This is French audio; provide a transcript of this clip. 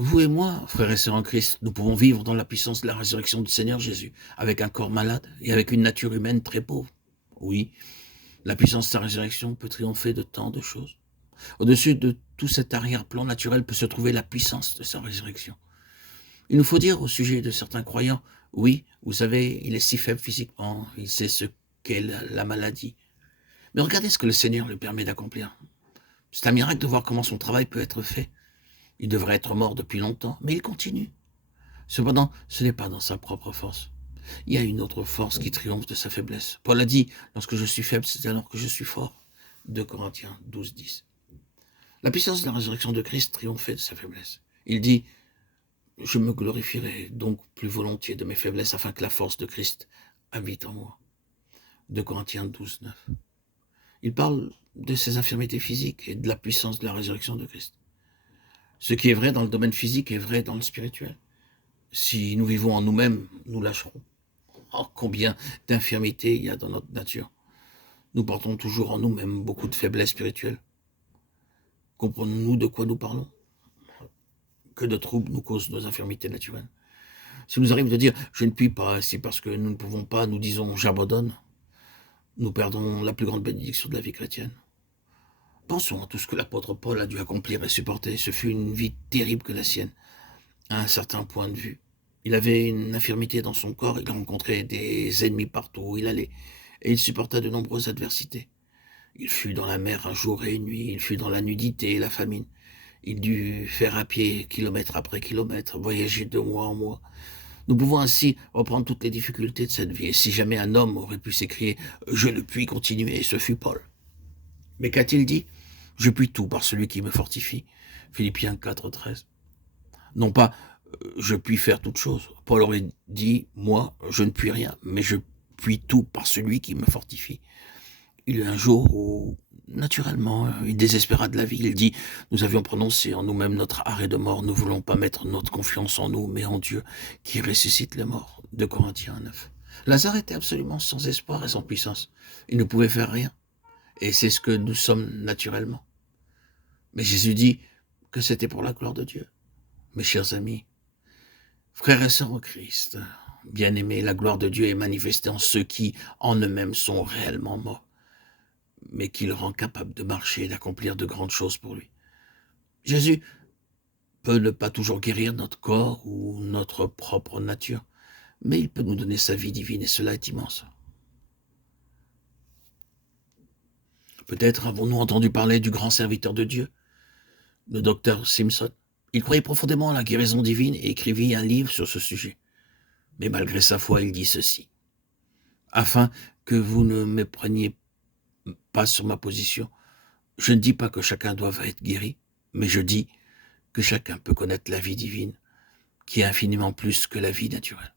Vous et moi, frères et sœurs en Christ, nous pouvons vivre dans la puissance de la résurrection du Seigneur Jésus, avec un corps malade et avec une nature humaine très pauvre. Oui, la puissance de sa résurrection peut triompher de tant de choses. Au-dessus de tout cet arrière-plan naturel peut se trouver la puissance de sa résurrection. Il nous faut dire au sujet de certains croyants, oui, vous savez, il est si faible physiquement, il sait ce qu'est la maladie. Mais regardez ce que le Seigneur lui permet d'accomplir. C'est un miracle de voir comment son travail peut être fait. Il devrait être mort depuis longtemps, mais il continue. Cependant, ce n'est pas dans sa propre force. Il y a une autre force qui triomphe de sa faiblesse. Paul a dit, lorsque je suis faible, c'est alors que je suis fort. 2 Corinthiens 12, 10. La puissance de la résurrection de Christ triomphait de sa faiblesse. Il dit, je me glorifierai donc plus volontiers de mes faiblesses afin que la force de Christ habite en moi. 2 Corinthiens 12, 9. Il parle de ses infirmités physiques et de la puissance de la résurrection de Christ. Ce qui est vrai dans le domaine physique est vrai dans le spirituel. Si nous vivons en nous-mêmes, nous lâcherons. Oh, combien d'infirmités il y a dans notre nature. Nous portons toujours en nous-mêmes beaucoup de faiblesses spirituelles. Comprenons-nous de quoi nous parlons? Que de troubles nous causent nos infirmités naturelles. Si nous arrive de dire « je ne puis pas », c'est parce que nous ne pouvons pas, nous disons « j'abandonne », nous perdons la plus grande bénédiction de la vie chrétienne. Pensons à tout ce que l'apôtre Paul a dû accomplir et supporter. Ce fut une vie terrible que la sienne, à un certain point de vue. Il avait une infirmité dans son corps, il rencontrait des ennemis partout où il allait, et il supporta de nombreuses adversités. Il fut dans la mer un jour et une nuit, il fut dans la nudité et la famine. Il dut faire à pied kilomètre après kilomètre, voyager de mois en mois. Nous pouvons ainsi reprendre toutes les difficultés de cette vie, et si jamais un homme aurait pu s'écrier « je ne puis continuer », ce fut Paul. Mais qu'a-t-il dit? « Je puis tout par celui qui me fortifie ». Philippiens 4, 13. Non pas je puis faire toute chose. Paul aurait dit, moi, je ne puis rien, mais je puis tout par celui qui me fortifie. Il y a eu un jour où, naturellement, il désespéra de la vie. Il dit, nous avions prononcé en nous-mêmes notre arrêt de mort. Nous ne voulons pas mettre notre confiance en nous, mais en Dieu, qui ressuscite les morts. 2 Corinthiens 9. Lazare était absolument sans espoir et sans puissance. Il ne pouvait faire rien. Et c'est ce que nous sommes naturellement. Mais Jésus dit que c'était pour la gloire de Dieu. Mes chers amis, frères et sœurs en Christ, bien-aimés, la gloire de Dieu est manifestée en ceux qui, en eux-mêmes, sont réellement morts, mais qui le rend capable de marcher et d'accomplir de grandes choses pour lui. Jésus peut ne pas toujours guérir notre corps ou notre propre nature, mais il peut nous donner sa vie divine et cela est immense. Peut-être avons-nous entendu parler du grand serviteur de Dieu, le docteur Simpson. Il croyait profondément à la guérison divine et écrivit un livre sur ce sujet. Mais malgré sa foi, il dit ceci. Afin que vous ne me preniez pas sur ma position, je ne dis pas que chacun doit être guéri, mais je dis que chacun peut connaître la vie divine, qui est infiniment plus que la vie naturelle.